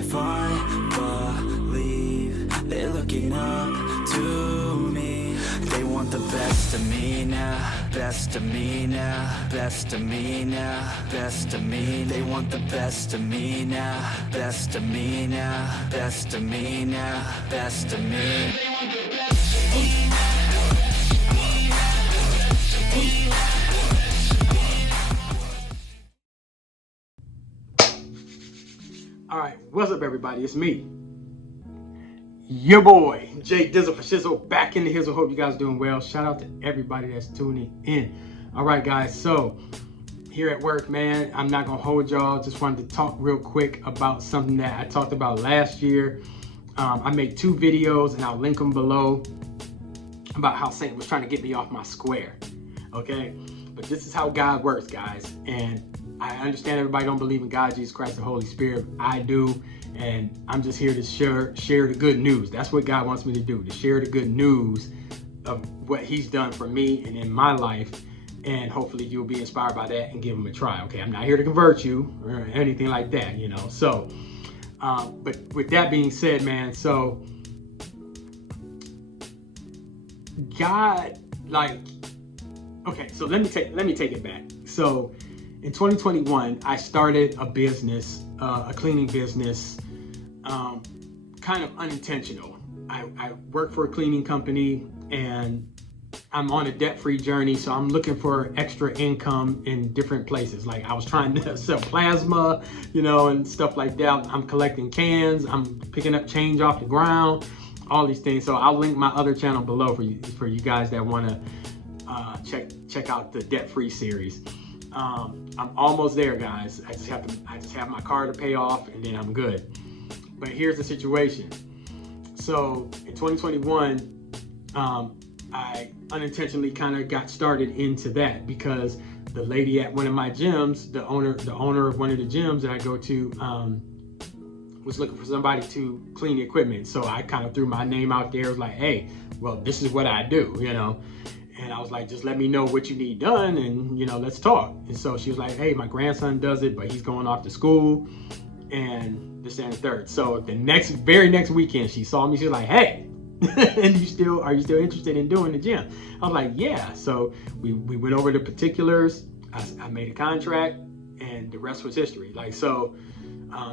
if I believe they're looking up to me. They want the best of me now, best of me now, best of me now, best of me. They want the best of me now, best of me now, best of me now, best of me. All right, what's up, everybody? It's me, your boy, Jay Dizzle for Shizzle, back in the Hizzle. Hope you guys doing well. Shout out to everybody that's tuning in. All right, guys, so here at work, man, I'm not gonna hold y'all. Just wanted to talk real quick about something that I talked about last year. I made 2 videos, and I'll link them below, about how Satan was trying to get me off my square, okay? But this is how God works, guys, and I understand everybody don't believe in God, Jesus Christ, the Holy Spirit. I do, and I'm just here to share the good news. That's what God wants me to do, to share the good news of what he's done for me and in my life, and hopefully you'll be inspired by that and give him a try, okay? I'm not here to convert you or anything like that, you know? So, but with that being said, man, so God, like, okay, so let me take it back. So in 2021, I started a business, a cleaning business, kind of unintentional. I work for a cleaning company, and I'm on a debt-free journey, so I'm looking for extra income in different places. Like, I was trying to sell plasma, you know, and stuff like that. I'm collecting cans, I'm picking up change off the ground, all these things. So I'll link my other channel below for you guys that want to check out the debt-free series. I'm almost there, guys. I just have my car to pay off, and then I'm good. But here's the situation. So in 2021, I unintentionally kind of got started into that because the lady at one of my gyms, the owner of one of the gyms that I go to, was looking for somebody to clean the equipment. So I kind of threw my name out there. It was like, hey, well, this is what I do, you know. And I was like, just let me know what you need done, and, you know, let's talk. And so she was like, hey, my grandson does it, but he's going off to school, and this and the third. So the very next weekend, she saw me. She was like, hey, and are you still interested in doing the gym? I was like, yeah. So we went over the particulars. I made a contract, and the rest was history. Like, so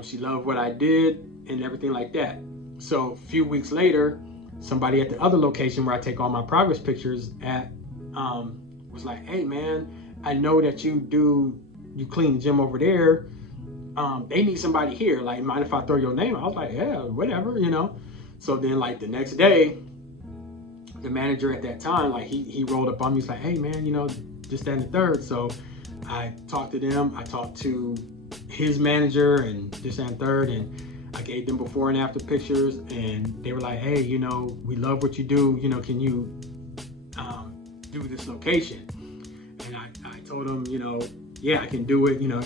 she loved what I did and everything like that. So a few weeks later, somebody at the other location where I take all my progress pictures at, was like, hey man, I know that you clean the gym over there. They need somebody here. Like, mind if I throw your name? I was like, yeah, whatever, you know. So then, like, the next day, the manager at that time, like, he rolled up on me. He's like, hey man, you know, this, that, and the third. So I talked to them. I talked to his manager and this and the third, and I gave them before and after pictures, and they were like, hey, you know, we love what you do. You know, can you do this location? And I told them, you know, yeah, I can do it. You know,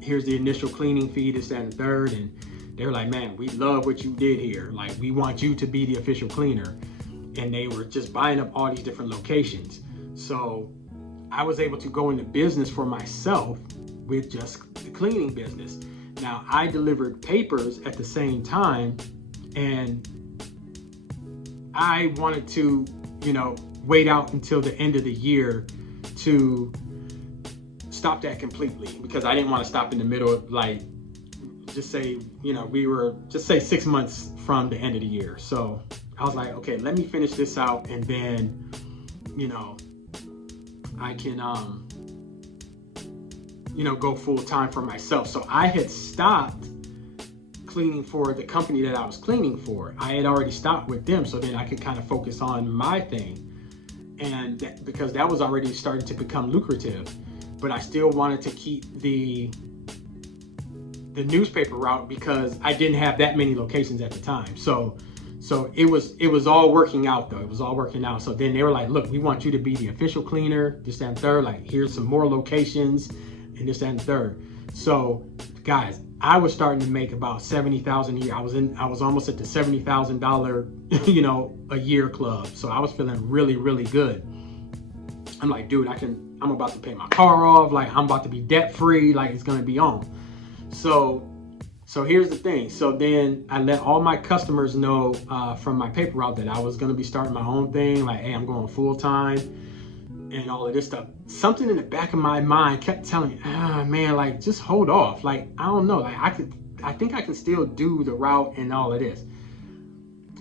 here's the initial cleaning fee, this, that, and the third. And they were like, man, we love what you did here. Like, we want you to be the official cleaner. And they were just buying up all these different locations. So I was able to go into business for myself with just the cleaning business. Now, I delivered papers at the same time, and I wanted to, you know, wait out until the end of the year to stop that completely, because I didn't want to stop in the middle of, like, just say, you know, we were just say 6 months from the end of the year. So I was like, okay, let me finish this out, and then, you know, I can, you know, go full time for myself. So I had stopped cleaning for the company that I was cleaning for. I had already stopped with them, so then I could kind of focus on my thing. And because that was already starting to become lucrative, but I still wanted to keep the newspaper route because I didn't have that many locations at the time. So it was all working out, though. It was all working out. So then they were like, look, we want you to be the official cleaner, this, that, and third. Like, here's some more locations, and this, that, and third. So guys, I was starting to make about $70,000 a year. I was almost at the $70,000, you know, a year club. So I was feeling really, really good. I'm like, dude, I'm about to pay my car off. Like, I'm about to be debt free. Like, it's gonna be on. So So here's the thing. So then I let all my customers know from my paper route that I was going to be starting my own thing. Like, hey, I'm going full time and all of this stuff. Something in the back of my mind kept telling me, man, like, just hold off. Like, I don't know. Like, I think I can still do the route and all of this.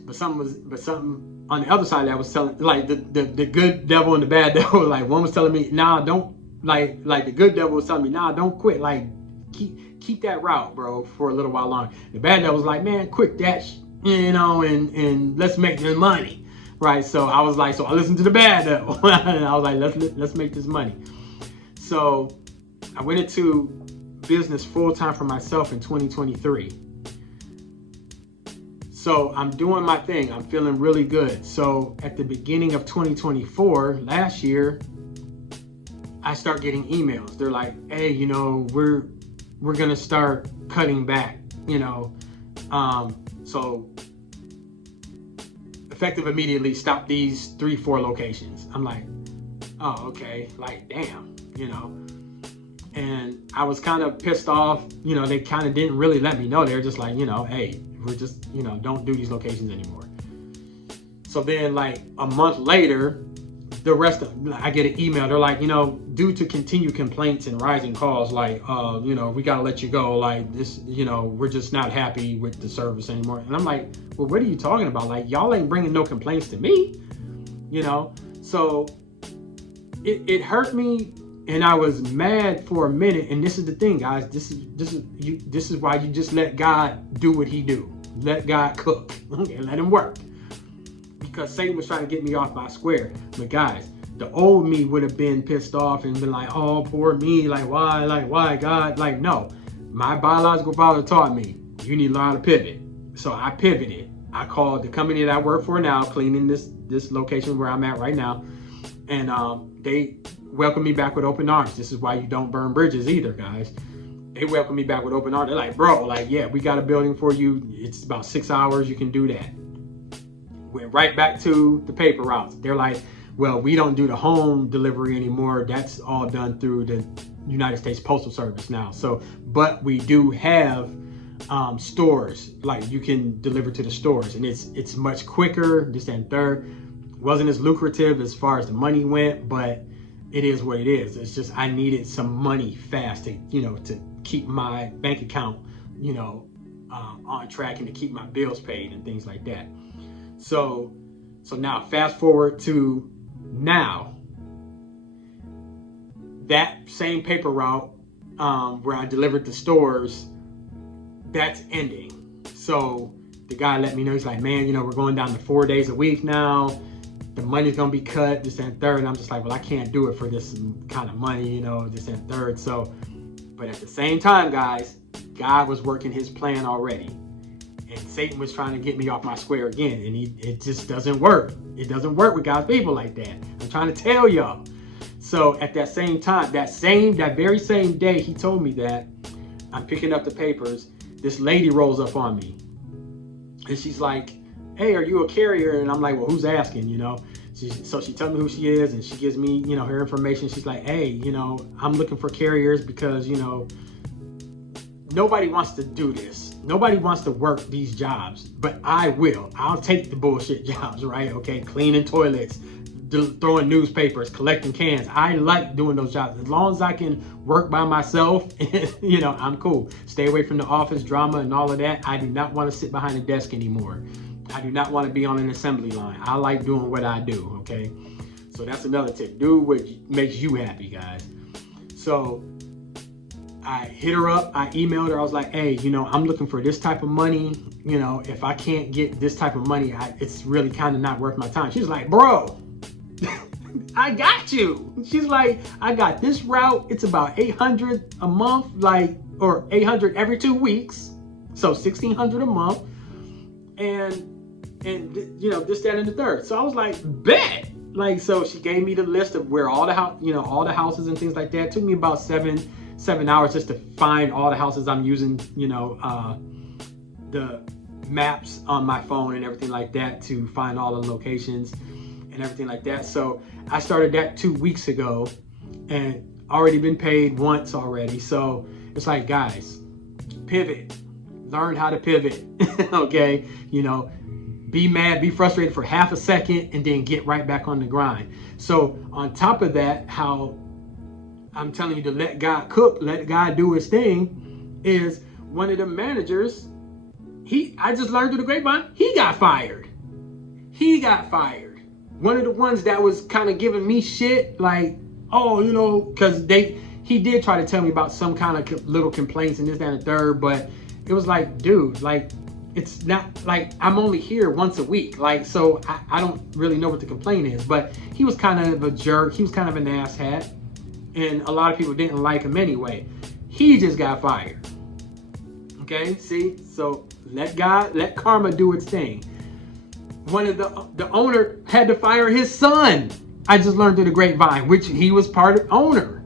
But something on the other side that was telling, like, the good devil and the bad devil. Like, one was telling me, nah, don't, like the good devil was telling me, nah, don't quit. Like, keep that route, bro, for a little while longer. The bad devil was like, man, quit that, and let's make this money, right? So I was like, so I listened to the bad devil. And I was like, let's make this money. So I went into business full time for myself in 2023. So I'm doing my thing. I'm feeling really good. So at the beginning of 2024, last year, I start getting emails. They're like, hey, we're gonna start cutting back, so effective immediately, stop these 3-4 locations. I'm like, oh, okay, like, damn, and I was kind of pissed off. They kind of didn't really let me know. They're just like, hey, we're just, don't do these locations anymore. So then, like, a month later, the rest of, I get an email. They're like, due to continued complaints and rising calls, like, we gotta let you go. Like, this, we're just not happy with the service anymore. And I'm like, well, what are you talking about? Like, y'all ain't bringing no complaints to me, So it hurt me, and I was mad for a minute. And this is the thing, guys. This is why you just let God do what He do. Let God cook. Okay, let Him work. Because Satan was trying to get me off my square. But guys, the old me would have been pissed off and been like, oh, poor me. Like, why, God? Like, no. My biological father taught me, you need to learn how to pivot. So I pivoted. I called the company that I work for now, cleaning this location where I'm at right now. And they welcomed me back with open arms. This is why you don't burn bridges either, guys. They welcomed me back with open arms. They're like, bro, like, yeah, we got a building for you. It's about 6 hours. You can do that. Went right back to the paper routes. They're like, well, we don't do the home delivery anymore. That's all done through the United States Postal Service now. So, but we do have stores, like you can deliver to the stores, and it's much quicker. This and third. Wasn't as lucrative as far as the money went, but it is what it is. It's just I needed some money fast to to keep my bank account on track and to keep my bills paid and things like that. So now fast forward to now, that same paper route where I delivered to stores, that's ending. So the guy let me know, he's like, man, we're going down to 4 days a week now. The money's gonna be cut, this and third. And I'm just like, well, I can't do it for this kind of money, this and third. So, but at the same time, guys, God was working His plan already. And Satan was trying to get me off my square again. And it just doesn't work. It doesn't work with God's people like that. I'm trying to tell y'all. So at that same time, that very same day he told me that, I'm picking up the papers, this lady rolls up on me. And she's like, hey, are you a carrier? And I'm like, well, who's asking, So she tells me who she is, and she gives me, her information. She's like, hey, I'm looking for carriers because, nobody wants to do this. Nobody wants to work these jobs, but I will. I'll take the bullshit jobs, right? Okay, cleaning toilets, throwing newspapers, collecting cans. I like doing those jobs. As long as I can work by myself, I'm cool. Stay away from the office drama and all of that. I do not want to sit behind a desk anymore. I do not want to be on an assembly line. I like doing what I do, okay? So that's another tip. Do what makes you happy, guys. So I hit her up, I emailed her, I was like, hey, I'm looking for this type of money. If I can't get this type of money, it's really kind of not worth my time. She's like, bro, I got you. She's like, I got this route. It's about $800 a month, or $800 every 2 weeks. So $1,600 a month. And this, that, and the third. So I was like, bet. So she gave me the list of where all the houses and things like that. It took me about seven hours just to find all the houses I'm using, the maps on my phone and everything like that to find all the locations and everything like that. So I started that 2 weeks ago and already been paid once already. So it's like, guys, pivot. learn how to pivot. Okay, you know, be mad, be frustrated for half a second, and then get right back on the grind. So on top of that, how I'm telling you to let God cook, let God do his thing, is one of the managers, I just learned through the grapevine, he got fired. He got fired. One of the ones that was kind of giving me shit, like, oh, you know, because he did try to tell me about some kind of little complaints and this, that, and the third, but it was like, dude, like, it's not like I'm only here once a week. Like, so I don't really know what the complaint is, but he was kind of a jerk. He was kind of an asshat, and a lot of people didn't like him anyway. He just got fired. Okay, see? So let karma do its thing. One of the owner had to fire his son. I just learned through the grapevine, which he was part of owner.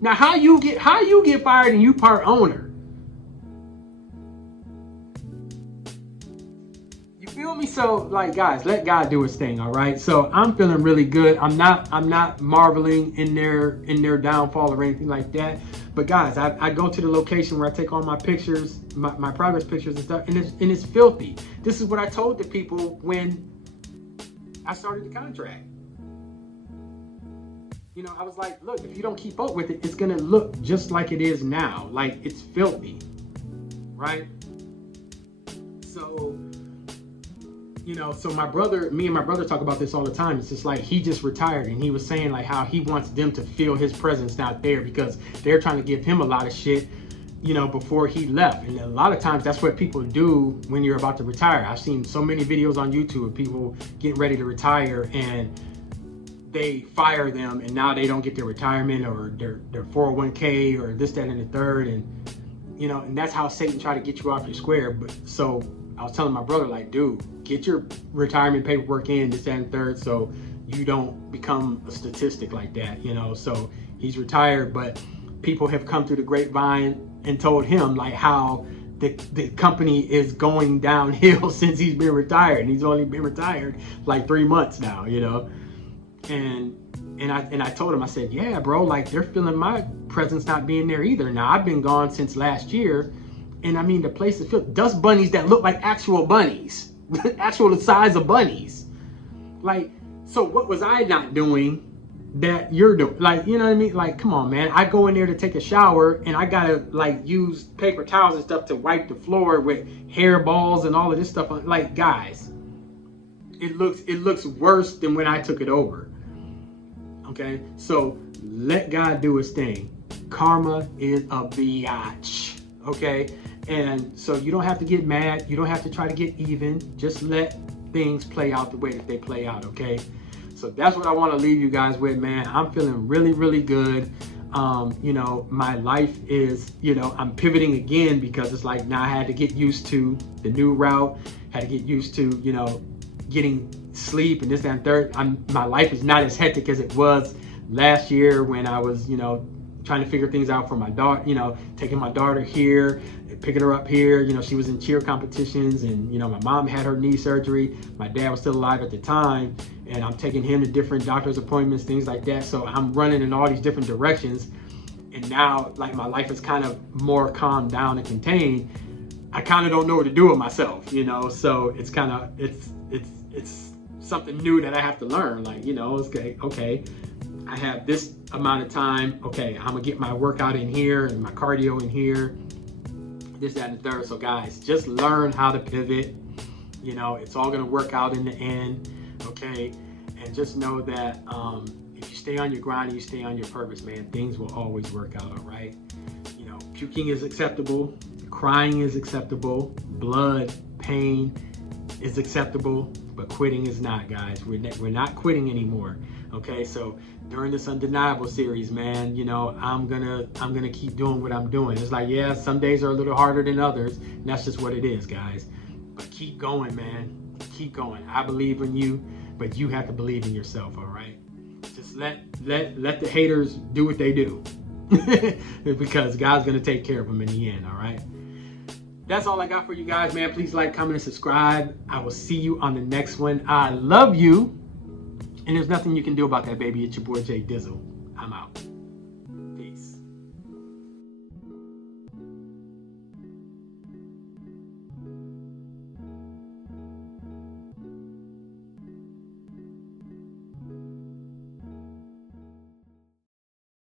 Now, how you get fired and you part owner? You feel me? So, like, guys, let God do his thing, all right? So I'm feeling really good. I'm not marveling in their downfall or anything like that. But guys, I go to the location where I take all my pictures, my progress pictures and stuff, and it's filthy. This is what I told the people when I started the contract. You know, I was like, look, if you don't keep up with it, it's gonna look just like it is now. Like, it's filthy, right? So, you know, so me and my brother talk about this all the time. It's just like, he just retired, and he was saying like how he wants them to feel his presence not there because they're trying to give him a lot of shit, you know, before he left. And a lot of times that's what people do when you're about to retire. I've seen so many videos on YouTube of people getting ready to retire and they fire them, and now they don't get their retirement or their 401k or this, that, and the third. And, you know, and that's how Satan tried to get you off your square. But so I was telling my brother, like, dude, get your retirement paperwork in, this, that, and third, so you don't become a statistic like that, you know. So he's retired, but people have come through the grapevine and told him like how the company is going downhill since he's been retired, and he's only been retired like 3 months now, you know. And I told him, I said, yeah, bro, like, they're feeling my presence not being there either. Now, I've been gone since last year, and I mean, the place is filled dust bunnies that look like actual bunnies, actual size of bunnies. Like, so what was I not doing that you're doing? Like, you know what I mean? Like, come on, man. I go in there to take a shower, and I gotta like use paper towels and stuff to wipe the floor with hair balls and all of this stuff. Like, guys, it looks worse than when I took it over. Okay, so let God do his thing. Karma is a biatch. Okay, and so you don't have to get mad. You don't have to try to get even. Just let things play out the way that they play out. Okay, so that's what I want to leave you guys with, man. I'm feeling really, really good. You know, my life is, you know, I'm pivoting again because it's like now I had to get used to the new route. Had to get used to, you know, getting sleep and this, that, and third. My life is not as hectic as it was last year when I was, you know, trying to figure things out for my daughter, you know, taking my daughter here, picking her up here. You know, she was in cheer competitions, and, you know, my mom had her knee surgery. My dad was still alive at the time, and I'm taking him to different doctor's appointments, things like that. So I'm running in all these different directions. And now, like, my life is kind of more calmed down and contained. I kind of don't know what to do with myself, you know, so it's kind of, it's something new that I have to learn. Like, you know, it's okay, I have this amount of time. Okay, I'm gonna get my workout in here and my cardio in here, this, that, and the third. So guys, just learn how to pivot. You know, it's all gonna work out in the end. Okay, and just know that if you stay on your grind and you stay on your purpose, man, things will always work out. All right. You know, puking is acceptable, crying is acceptable, blood, pain is acceptable, but quitting is not, guys. We're not quitting anymore. Okay, so during this Undeniable series, man, you know, I'm gonna keep doing what I'm doing. It's like, yeah, some days are a little harder than others, and that's just what it is, guys. But keep going, man. Keep going. I believe in you, but you have to believe in yourself. All right. Just let the haters do what they do, because God's gonna take care of them in the end. All right. That's all I got for you guys, man. Please like, comment, and subscribe. I will see you on the next one. I love you. And there's nothing you can do about that, baby. It's your boy, Jay Dizzle.